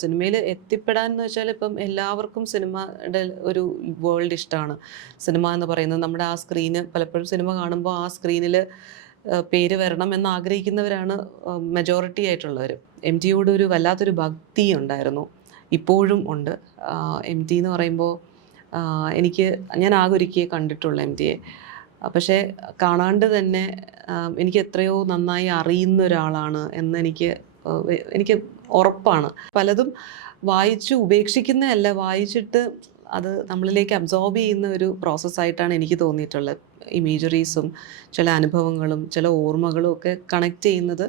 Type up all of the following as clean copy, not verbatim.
സിനിമയിൽ എത്തിപ്പെടാൻ എന്ന് വെച്ചാൽ ഇപ്പം എല്ലാവർക്കും സിനിമയുടെ ഒരു വേൾഡ് ഇഷ്ടമാണ്. സിനിമ എന്ന് പറയുന്നത് നമ്മുടെ ആ സ്ക്രീന് പലപ്പോഴും സിനിമ കാണുമ്പോൾ ആ സ്ക്രീനിൽ പേര് വരണം എന്ന് ആഗ്രഹിക്കുന്നവരാണ് മെജോറിറ്റി ആയിട്ടുള്ളവർ. എം ടിയോട് ഒരു വല്ലാത്തൊരു ഭക്തി ഉണ്ടായിരുന്നു, ഇപ്പോഴും ഉണ്ട്. എം ടി എന്ന് പറയുമ്പോൾ ഞാൻ ആകെ ഒരിക്കലേ കണ്ടിട്ടുള്ളൂ എം ടിയെ. പക്ഷേ കാണാണ്ട് തന്നെ എനിക്ക് എത്രയോ നന്നായി അറിയുന്ന ഒരാളാണ് എന്ന് എനിക്ക് ഉറപ്പാണ്. പലതും വായിച്ച് ഉപേക്ഷിക്കുന്നതല്ല, വായിച്ചിട്ട് അത് നമ്മളിലേക്ക് അബ്സോർബ് ചെയ്യുന്ന ഒരു പ്രോസസ്സായിട്ടാണ് എനിക്ക് തോന്നിയിട്ടുള്ളത്. ഇമേജറീസും ചില അനുഭവങ്ങളും ചില ഓർമ്മകളും ഒക്കെ കണക്ട് ചെയ്യുന്നത്.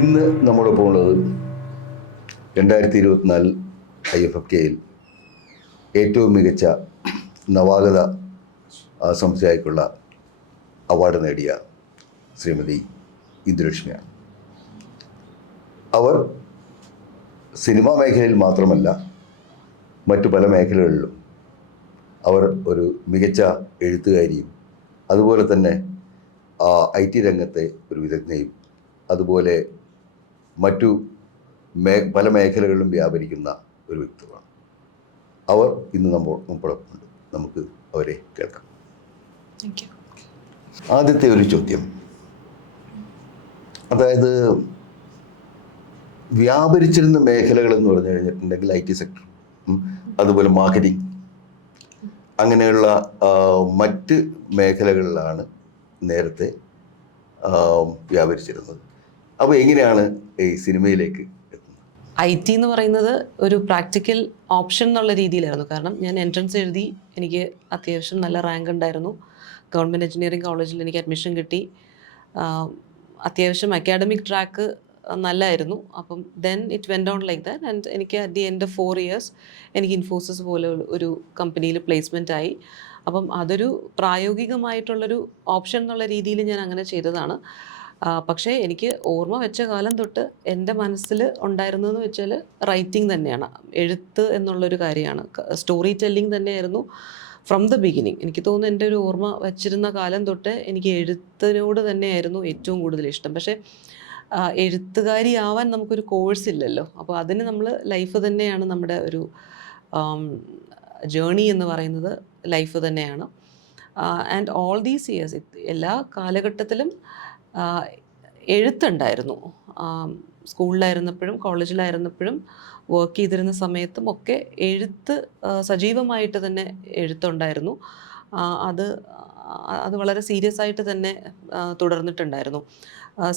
ഇന്ന് നമ്മളിപ്പോൾ ഉള്ളത് 2024 IFFKയിൽ ഏറ്റവും മികച്ച നവാഗത സംസ്ഥയ്ക്കുള്ള അവാർഡ് നേടിയ ശ്രീമതി ഇന്ദുലക്ഷ്മിയാണ്. അവർ സിനിമാ മേഖലയിൽ മാത്രമല്ല മറ്റു പല മേഖലകളിലും അവർ ഒരു മികച്ച എഴുത്തുകാരിയും അതുപോലെ തന്നെ IT രംഗത്തെ ഒരു വിദഗ്ധയും അതുപോലെ മറ്റു പല മേഖലകളിലും വ്യാപരിക്കുന്ന ഒരു വ്യക്തിത്വമാണ്. അവർ ഇന്ന് നമ്മളോടൊപ്പമുണ്ട്. നമുക്ക് അവരെ കേൾക്കാം. ആദ്യത്തെ ഒരു ചോദ്യം, അതായത് വ്യാപരിച്ചിരുന്ന മേഖലകൾ എന്ന് പറഞ്ഞു കഴിഞ്ഞിട്ടുണ്ടെങ്കിൽ IT സെക്ടർ, അതുപോലെ മാർക്കറ്റിംഗ്, അങ്ങനെയുള്ള മറ്റ് മേഖലകളിലാണ് നേരത്തെ വ്യാപരിച്ചിരുന്നത്. അപ്പോൾ എങ്ങനെയാണ് ഈ സിനിമയിലേക്ക് എത്തുന്നത്? IT എന്ന് പറയുന്നത് ഒരു പ്രാക്ടിക്കൽ ഓപ്ഷൻ എന്നുള്ള രീതിയിലായിരുന്നു. കാരണം ഞാൻ എൻട്രൻസ് എഴുതി, എനിക്ക് അത്യാവശ്യം നല്ല റാങ്ക് ഉണ്ടായിരുന്നു. ഗവൺമെൻറ് എഞ്ചിനീയറിംഗ് കോളേജിൽ എനിക്ക് അഡ്മിഷൻ കിട്ടി. അത്യാവശ്യം അക്കാഡമിക് ട്രാക്ക് നല്ലതായിരുന്നു. അപ്പം then it went on like that. And എനിക്ക് at the end of 4 years എനിക്ക് ഇൻഫോസിസ് പോലെ ഒരു കമ്പനിയിൽ പ്ലേസ്മെൻ്റ് ആയി. അപ്പം അതൊരു പ്രായോഗികമായിട്ടുള്ളൊരു ഓപ്ഷൻ എന്നുള്ള രീതിയിൽ ഞാൻ അങ്ങനെ ചെയ്തതാണ്. പക്ഷേ എനിക്ക് ഓർമ്മ വെച്ച കാലം തൊട്ട് എൻ്റെ മനസ്സിൽ ഉണ്ടായിരുന്നതെന്ന് വെച്ചാൽ റൈറ്റിംഗ് തന്നെയാണ്, എഴുത്ത് എന്നുള്ളൊരു കാര്യമാണ്. സ്റ്റോറി ടെല്ലിംഗ് തന്നെയായിരുന്നു ഫ്രം ദ ബിഗിനിങ്. എനിക്ക് തോന്നുന്നു എൻ്റെ ഒരു ഓർമ്മ വച്ചിരുന്ന കാലം തൊട്ട് എനിക്ക് എഴുത്തിനോട് തന്നെയായിരുന്നു ഏറ്റവും കൂടുതൽ ഇഷ്ടം. പക്ഷേ എഴുത്തുകാരിയാവാൻ നമുക്കൊരു കോഴ്സ് ഇല്ലല്ലോ. അപ്പോൾ അതിന് നമ്മൾ ലൈഫ് തന്നെയാണ് നമ്മുടെ ഒരു ജേണി എന്ന് പറയുന്നത്, ലൈഫ് തന്നെയാണ്. ആൻഡ് ഓൾ ദീസ് ഇയേഴ്സ് എല്ലാ കാലഘട്ടത്തിലും എഴുത്തുണ്ടായിരുന്നു. സ്കൂളിലായിരുന്നപ്പോഴും കോളേജിലായിരുന്നപ്പോഴും വർക്ക് ചെയ്തിരുന്ന സമയത്തും ഒക്കെ എഴുത്ത് സജീവമായിട്ട് തന്നെ എഴുത്തുണ്ടായിരുന്നു. അത് വളരെ സീരിയസ് ആയിട്ട് തന്നെ തുടർന്നിട്ടുണ്ടായിരുന്നു.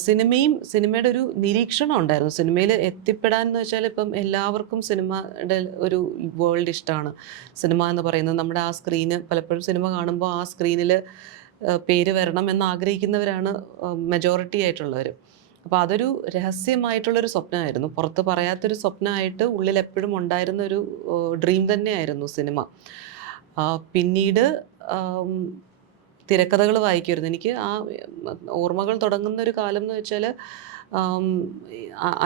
സിനിമയുടെ ഒരു നിരീക്ഷണം ഉണ്ടായിരുന്നു. സിനിമയിൽ എത്തിപ്പെടാൻ എന്ന് വെച്ചാൽ ഇപ്പം എല്ലാവർക്കും സിനിമയുടെ ഒരു വേൾഡ് ഇഷ്ടമാണ്. സിനിമ എന്ന് പറയുന്നത് നമ്മുടെ ആ സ്ക്രീന് പലപ്പോഴും സിനിമ കാണുമ്പോൾ ആ സ്ക്രീനിൽ പേര് വരണം എന്ന് ആഗ്രഹിക്കുന്നവരാണ് മെജോറിറ്റി ആയിട്ടുള്ളവർ. അപ്പോൾ അതൊരു രഹസ്യമായിട്ടുള്ളൊരു സ്വപ്നമായിരുന്നു, പുറത്ത് പറയാത്തൊരു സ്വപ്നമായിട്ട് ഉള്ളിൽ എപ്പോഴും ഉണ്ടായിരുന്ന ഒരു ഡ്രീം തന്നെയായിരുന്നു സിനിമ. പിന്നീട് തിരക്കഥകൾ വായിക്കുമായിരുന്നു. എനിക്ക് ആ ഓർമ്മകൾ തുടങ്ങുന്ന ഒരു കാലം എന്ന് വെച്ചാൽ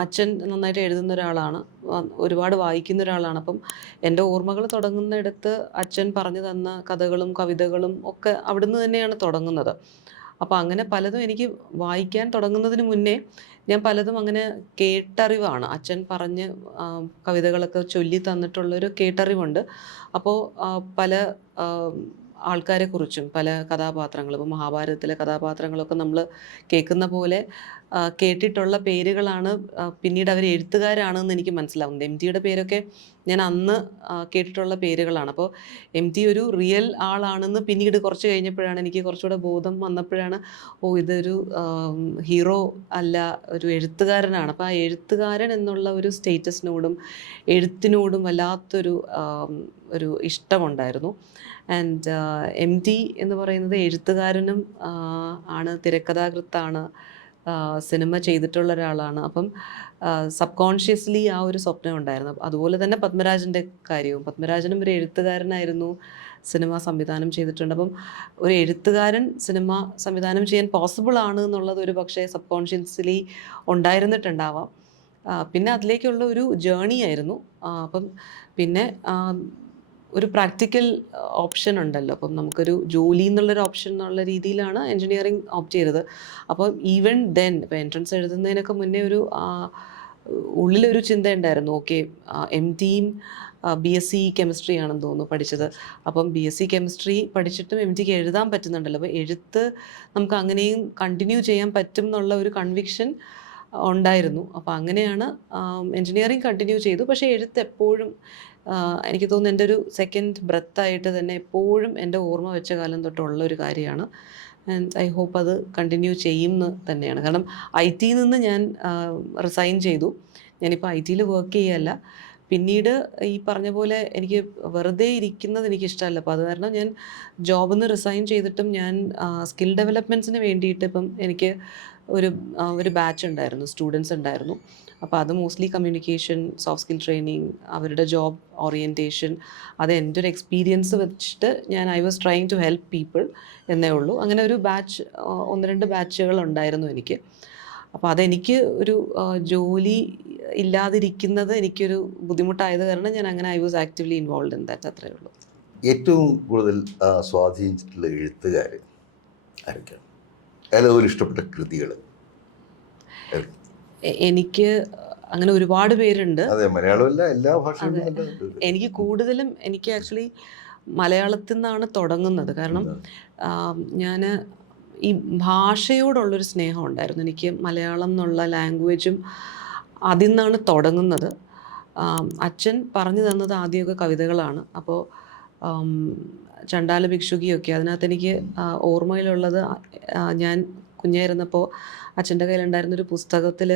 അച്ഛൻ നന്നായിട്ട് എഴുതുന്ന ഒരാളാണ്, ഒരുപാട് വായിക്കുന്ന ഒരാളാണ്. അപ്പം എൻ്റെ ഓർമ്മകൾ തുടങ്ങുന്നിടത്ത് അച്ഛൻ പറഞ്ഞു തന്ന കഥകളും കവിതകളും ഒക്കെ അവിടുന്ന് തന്നെയാണ് തുടങ്ങുന്നത്. അപ്പോൾ അങ്ങനെ പലതും എനിക്ക് വായിക്കാൻ തുടങ്ങുന്നതിന് മുന്നേ ഞാൻ പലതും അങ്ങനെ കേട്ടറിവാണ്. അച്ഛൻ പറഞ്ഞ് കവിതകളൊക്കെ ചൊല്ലി തന്നിട്ടുള്ളൊരു കേട്ടറിവുണ്ട്. അപ്പോൾ പല ആൾക്കാരെക്കുറിച്ചും പല കഥാപാത്രങ്ങളും, ഇപ്പോൾ മഹാഭാരതത്തിലെ കഥാപാത്രങ്ങളൊക്കെ നമ്മൾ കേൾക്കുന്ന പോലെ കേട്ടിട്ടുള്ള പേരുകളാണ് പിന്നീട് അവർ എഴുത്തുകാരാണെന്ന് എനിക്ക് മനസ്സിലാവുന്നത്. എം ടിയുടെ പേരൊക്കെ ഞാൻ അന്ന് കേട്ടിട്ടുള്ള പേരുകളാണ്. അപ്പോൾ എം ടി ഒരു റിയൽ ആളാണെന്ന് പിന്നീട് കുറച്ച് കഴിഞ്ഞപ്പോഴാണ് എനിക്ക് കുറച്ചുകൂടെ ബോധം വന്നപ്പോഴാണ് ഇതൊരു ഹീറോ അല്ല, ഒരു എഴുത്തുകാരനാണ്. അപ്പോൾ ആ എഴുത്തുകാരൻ എന്നുള്ള ഒരു സ്റ്റേറ്റസിനോടും എഴുത്തിനോടും വല്ലാത്തൊരു ഇഷ്ടമുണ്ടായിരുന്നു. ആൻഡ് എം ടി എന്ന് പറയുന്നത് എഴുത്തുകാരനും ആണ്, തിരക്കഥാകൃത്താണ്, സിനിമ ചെയ്തിട്ടുള്ള ഒരാളാണ്. അപ്പം സബ് കോൺഷ്യസ്ലി ആ ഒരു സ്വപ്നം ഉണ്ടായിരുന്നു. അതുപോലെ തന്നെ പത്മരാജൻ്റെ കാര്യവും, പത്മരാജനും ഒരു എഴുത്തുകാരനായിരുന്നു, സിനിമ സംവിധാനം ചെയ്തിട്ടുണ്ട്. അപ്പം ഒരു എഴുത്തുകാരൻ സിനിമ സംവിധാനം ചെയ്യാൻ പോസിബിൾ ആണ് എന്നുള്ളത് ഒരു പക്ഷേ സബ് കോൺഷ്യസ്ലി ഉണ്ടാവാം. പിന്നെ അതിലേക്കുള്ള ഒരു ജേണി ആയിരുന്നു. അപ്പം പിന്നെ ഒരു പ്രാക്ടിക്കൽ ഓപ്ഷൻ ഉണ്ടല്ലോ. അപ്പം നമുക്കൊരു ജോലി എന്നുള്ളൊരു ഓപ്ഷൻ എന്നുള്ള രീതിയിലാണ് എൻജിനീയറിംഗ് ഓപ്റ്റ് ചെയ്തത്. അപ്പം ഈവൻ ദെൻ ഇപ്പോൾ എൻട്രൻസ് എഴുതുന്നതിനൊക്കെ മുന്നേ ഒരു ഉള്ളിലൊരു ചിന്ത ഉണ്ടായിരുന്നു. ഓക്കെ, MTയും BSc കെമിസ്ട്രി ആണെന്ന് തോന്നുന്നു പഠിച്ചത്. അപ്പം BSc കെമിസ്ട്രി പഠിച്ചിട്ടും MTക്ക് എഴുതാൻ പറ്റുന്നുണ്ടല്ലോ. അപ്പോൾ എഴുത്ത് നമുക്ക് അങ്ങനെയും കണ്ടിന്യൂ ചെയ്യാൻ പറ്റും എന്നുള്ള ഒരു കൺവിക്ഷൻ ഉണ്ടായിരുന്നു. അപ്പോൾ അങ്ങനെയാണ് എൻജിനീയറിംഗ് കണ്ടിന്യൂ ചെയ്തു. പക്ഷേ എഴുത്ത് എപ്പോഴും എനിക്ക് തോന്നുന്നു എൻ്റെ ഒരു സെക്കൻഡ് ബ്രെത്തായിട്ട് തന്നെ എപ്പോഴും എൻ്റെ ഓർമ്മ വെച്ച കാലം തൊട്ടുള്ള ഒരു കാര്യമാണ്. ആൻഡ് ഐ ഹോപ്പ് അത് കണ്ടിന്യൂ ചെയ്യുമെന്ന് തന്നെയാണ്. കാരണം IT നിന്ന് ഞാൻ റിസൈൻ ചെയ്തു. ഞാനിപ്പോൾ IT വർക്ക് ചെയ്യല്ല. പിന്നീട് ഈ പറഞ്ഞ പോലെ എനിക്ക് വെറുതെ ഇരിക്കുന്നത് എനിക്കിഷ്ടമല്ല. അപ്പോൾ അത് കാരണം ഞാൻ ജോബിൽ നിന്ന് റിസൈൻ ചെയ്തിട്ടും ഞാൻ സ്കിൽ ഡെവലപ്മെൻറ്റ്സിന് വേണ്ടിയിട്ട് ഇപ്പം എനിക്ക് ഒരു ബാച്ച് ഉണ്ടായിരുന്നു, സ്റ്റുഡൻസ് ഉണ്ടായിരുന്നു. അപ്പോൾ അത് mostly communication, soft skill training, അവരുടെ ജോബ് ഓറിയൻറ്റേഷൻ, അത് എൻ്റെ ഒരു എക്സ്പീരിയൻസ് വെച്ചിട്ട് I was trying to help people എന്നേ ഉള്ളൂ. അങ്ങനെ ഒരു ബാച്ച്, 1-2 ബാച്ചുകൾ ഉണ്ടായിരുന്നു എനിക്ക്. അപ്പോൾ അതെനിക്ക് ഒരു ജോലി ഇല്ലാതിരിക്കുന്നത് എനിക്കൊരു ബുദ്ധിമുട്ടായത് കാരണം ഞാൻ അങ്ങനെ I was actively involve in that. അത്രയേ ഉള്ളൂ. ഏറ്റവും കൂടുതൽ സ്വാധീനിച്ചിട്ടുള്ള എഴുത്തുകാർ ആരൊക്കെയാണ്? അതുപോലെ ഇഷ്ടപ്പെട്ട കൃതികൾ? എനിക്ക് അങ്ങനെ ഒരുപാട് പേരുണ്ട്. അതെ, മലയാളമല്ല, എല്ലാ ഭാഷയിലും. എനിക്ക് കൂടുതലും എനിക്ക് ആക്ച്വലി മലയാളത്തിൽ നിന്നാണ് തുടങ്ങുന്നത്. കാരണം ഞാൻ ഈ ഭാഷയോടുള്ളൊരു സ്നേഹം ഉണ്ടായിരുന്നു എനിക്ക്. മലയാളം എന്നുള്ള ലാംഗ്വേജും അതിൽ നിന്നാണ് തുടങ്ങുന്നത്. അച്ഛൻ പറഞ്ഞു തന്നത് ആദ്യമൊക്കെ കവിതകളാണ്. അപ്പോൾ ചണ്ടാല ഭിക്ഷുകിയൊക്കെ അതിനകത്ത് എനിക്ക് ഓർമ്മയിലുള്ളത്, ഞാൻ കുഞ്ഞായിരുന്നപ്പോൾ അച്ഛൻ്റെ കയ്യിലുണ്ടായിരുന്നൊരു പുസ്തകത്തിൽ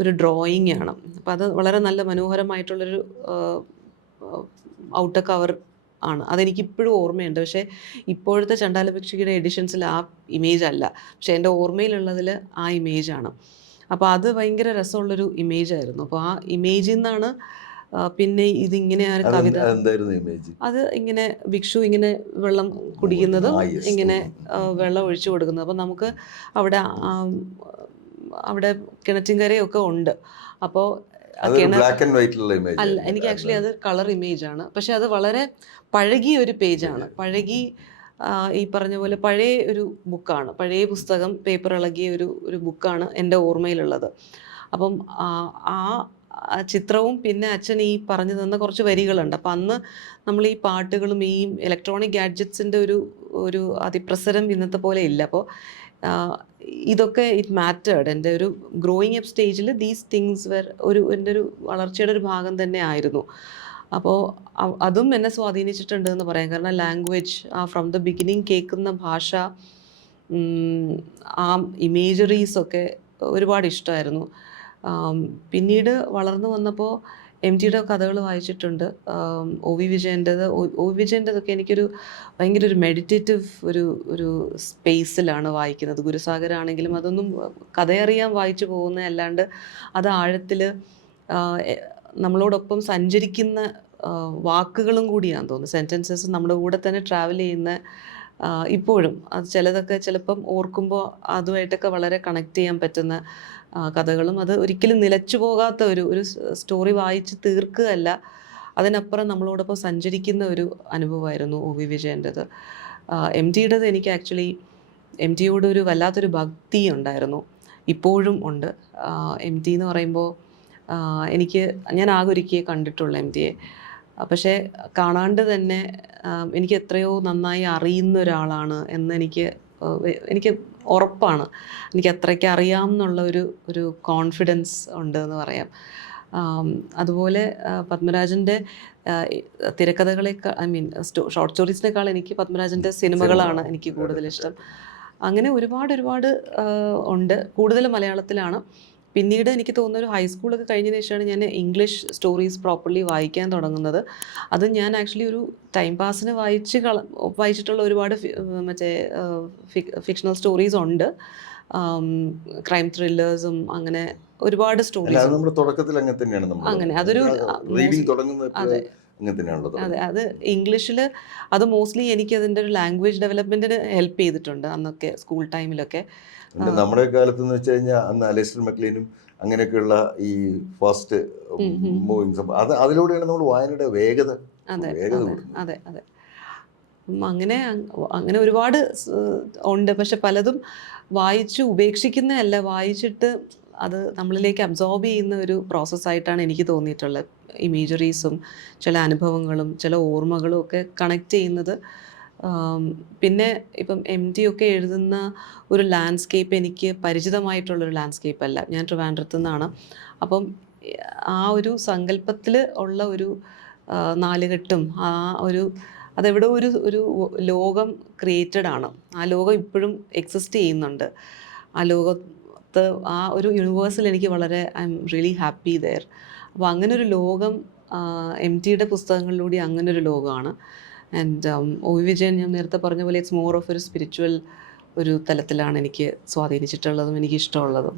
ഒരു ഡ്രോയിങ് ആണ്. അപ്പോൾ അത് വളരെ നല്ല മനോഹരമായിട്ടുള്ളൊരു ഔട്ടർ കവർ ആണ്. അതെനിക്കിപ്പോഴും ഓർമ്മയുണ്ട്. പക്ഷേ ഇപ്പോഴത്തെ ചണ്ടാല ഭിക്ഷുകിയുടെ എഡിഷൻസിൽ ആ ഇമേജ് അല്ല, പക്ഷേ എൻ്റെ ഓർമ്മയിലുള്ളതിൽ ആ ഇമേജാണ്. അപ്പോൾ അത് ഭയങ്കര രസമുള്ളൊരു ഇമേജായിരുന്നു. അപ്പോൾ ആ ഇമേജിൽ നിന്നാണ് പിന്നെ ഇതിങ്ങനെ ആ കവിത, അത് ഇങ്ങനെ ഭിക്ഷു ഇങ്ങനെ വെള്ളം കുടിക്കുന്നതും ഇങ്ങനെ വെള്ളം ഒഴിച്ചു കൊടുക്കുന്നത്. അപ്പം നമുക്ക് അവിടെ കിണറ്റിൻകരയൊക്കെ ഉണ്ട്. അപ്പോൾ അല്ല, എനിക്ക് ആക്ച്വലി അത് കളർ ഇമേജാണ്. പക്ഷെ അത് വളരെ പഴകിയ ഒരു പേജാണ്. ഈ പറഞ്ഞ പോലെ പഴയ ഒരു ബുക്കാണ്, പഴയ പുസ്തകം, പേപ്പർ ഇളകിയ ഒരു ബുക്കാണ് എൻ്റെ ഓർമ്മയിലുള്ളത്. അപ്പം ആ ചിത്രവും പിന്നെ അച്ഛൻ ഈ പറഞ്ഞു തന്ന കുറച്ച് വരികളുണ്ട്. അപ്പം അന്ന് നമ്മൾ ഈ പാട്ടുകളും ഈ ഇലക്ട്രോണിക് ഗാഡ്ജറ്റ്സിൻ്റെ ഒരു അതിപ്രസരം ഇന്നത്തെ പോലെ ഇല്ല. അപ്പോൾ ഇതൊക്കെ ഇറ്റ് മാറ്റേർഡ്. എൻ്റെ ഒരു ഗ്രോയിങ് അപ്പ് സ്റ്റേജിൽ ദീസ് തിങ്സ് എൻ്റെ ഒരു വളർച്ചയുടെ ഒരു ഭാഗം തന്നെ ആയിരുന്നു. അപ്പോൾ അതും എന്നെ സ്വാധീനിച്ചിട്ടുണ്ട് എന്ന് പറയാം. കാരണം ലാംഗ്വേജ്, ഫ്രം ദ ബിഗിനിങ് കേൾക്കുന്ന ഭാഷ, ആ ഇമേജറീസൊക്കെ ഒരുപാട് ഇഷ്ടമായിരുന്നു. പിന്നീട് വളർന്നു വന്നപ്പോൾ MTയുടെ കഥകൾ വായിച്ചിട്ടുണ്ട്. OV വിജയൻ്റെതൊക്കെ എനിക്കൊരു ഭയങ്കര ഒരു മെഡിറ്റേറ്റീവ് ഒരു സ്പേസിലാണ് വായിക്കുന്നത്. ഗുരുസാഗരാണെങ്കിലും അതൊന്നും കഥയറിയാൻ വായിച്ചു പോകുന്ന അല്ലാണ്ട് അത് ആഴത്തിൽ നമ്മളോടൊപ്പം സഞ്ചരിക്കുന്ന വാക്കുകളും കൂടിയാണെന്ന് തോന്നുന്നു. സെൻറ്റൻസസ് നമ്മുടെ കൂടെ തന്നെ ട്രാവൽ ചെയ്യുന്ന, ഇപ്പോഴും അത് ചിലതൊക്കെ ചിലപ്പം ഓർക്കുമ്പോൾ അതുമായിട്ടൊക്കെ വളരെ കണക്ട് ചെയ്യാൻ പറ്റുന്ന കഥകളും, അത് ഒരിക്കലും നിലച്ചു പോകാത്ത ഒരു സ്റ്റോറി വായിച്ച് തീർക്കുകയല്ല, അതിനപ്പുറം നമ്മളോടൊപ്പം സഞ്ചരിക്കുന്ന ഒരു അനുഭവമായിരുന്നു OV വിജയൻ്റെത്. MTയുടേത് എനിക്ക് ആക്ച്വലി MTയോട് ഒരു വല്ലാത്തൊരു ഭക്തി ഉണ്ടായിരുന്നു, ഇപ്പോഴും ഉണ്ട്. MT എന്ന് പറയുമ്പോൾ ഞാൻ ആകെ ഒരിക്കൽ കണ്ടിട്ടുള്ള MTയെ. പക്ഷേ കാണാണ്ട് തന്നെ എനിക്ക് എത്രയോ നന്നായി അറിയുന്ന ഒരാളാണ് എന്ന് എനിക്ക് ഉറപ്പാണ്. എനിക്ക് അത്രയ്ക്ക് അറിയാം എന്നുള്ള ഒരു കോൺഫിഡൻസ് ഉണ്ട് എന്ന് പറയാം. അതുപോലെ പത്മരാജൻ്റെ തിരക്കഥകളേക്കാൾ, ഷോർട്ട് സ്റ്റോറീസിനേക്കാൾ എനിക്ക് പത്മരാജൻ്റെ സിനിമകളാണ് എനിക്ക് കൂടുതലിഷ്ടം. അങ്ങനെ ഒരുപാട് ഉണ്ട്. കൂടുതലും മലയാളത്തിലാണ്. പിന്നീട് എനിക്ക് തോന്നുന്ന ഒരു ഹൈസ്കൂളൊക്കെ കഴിഞ്ഞതിന് ശേഷമാണ് ഞാൻ ഇംഗ്ലീഷ് സ്റ്റോറീസ് പ്രോപ്പർലി വായിക്കാൻ തുടങ്ങുന്നത്. അത് ഞാൻ ആക്ച്വലി ഒരു ടൈം പാസിന് വായിച്ചിട്ടുള്ള ഒരുപാട് ഫിക്ഷണൽ സ്റ്റോറീസ് ഉണ്ട്. ക്രൈം ത്രില്ലേഴ്സും അങ്ങനെ ഒരുപാട് സ്റ്റോറീസ്. അങ്ങനെ അതൊരു അതെ, അത് ഇംഗ്ലീഷിൽ അത് മോസ്റ്റ്ലി എനിക്ക് അതിൻ്റെ ഒരു ലാംഗ്വേജ് ഡെവലപ്മെൻറ്റിന് ഹെൽപ്പ് ചെയ്തിട്ടുണ്ട് അന്നൊക്കെ സ്കൂൾ ടൈമിലൊക്കെ. നമ്മുടെ കാലത്ത് എന്ന് വെച്ച് കഴിഞ്ഞാൽ അന്ന് അലസ്റ്റർ മക്ലീനും അങ്ങനെയൊക്കെയുള്ള ഈ ഫാസ്റ്റ് മൂവിങ്സ്, അതിലൂടെയാണ് നമ്മൾ വായനയുടെ വേഗത അതെ വേഗത അതെ കൂടുന്നു. അതെ അതെ അങ്ങനെ അങ്ങനെ ഒരുപാട് ഉണ്ട്. പക്ഷെ പലതും വായിച്ചു ഉപേക്ഷിക്കുന്നതല്ല, വായിച്ചിട്ട് അത് നമ്മളിലേക്ക് അബ്സോർബ് ചെയ്യുന്ന ഒരു പ്രോസസ്സായിട്ടാണ് എനിക്ക് തോന്നിയിട്ടുള്ളത്. ഇമേജറീസും ചില അനുഭവങ്ങളും ചില ഓർമ്മകളും ഒക്കെ കണക്ട് ചെയ്യുന്നത്. ആം, പിന്നെ ഇപ്പം എം ടി ഒക്കെ എഴുതുന്ന ഒരു ലാൻഡ്സ്കേപ്പ് എനിക്ക് പരിചിതമായിട്ടുള്ളൊരു ലാൻഡ്സ്കേപ്പ് അല്ല. ഞാൻ ട്രിവാൻഡ്രത്തു നിന്നാണ്. അപ്പം ആ ഒരു സങ്കല്പത്തിൽ ഉള്ള ഒരു നാലുകെട്ടും ആ ഒരു അതെവിടെ ഒരു ഒരു ലോകം ക്രിയേറ്റഡ് ആണ്. ആ ലോകം ഇപ്പോഴും എക്സിസ്റ്റ് ചെയ്യുന്നുണ്ട്. ആ ലോകത്ത് ആ ഒരു യൂണിവേഴ്സിൽ എനിക്ക് വളരെ I'm really happy there. അപ്പോൾ അങ്ങനെ ഒരു ലോകം എം ടിയുടെ പുസ്തകങ്ങളിലൂടെ അങ്ങനൊരു ലോകമാണ്. ആൻഡ് ഒ വി വിജയൻ ഞാൻ നേരത്തെ പറഞ്ഞ പോലെ ഇറ്റ്സ് മോർ ഓഫ് ഒരു സ്പിരിച്വൽ ഒരു തലത്തിലാണ് എനിക്ക് സ്വാധീനിച്ചിട്ടുള്ളതും എനിക്ക് ഇഷ്ടമുള്ളതും.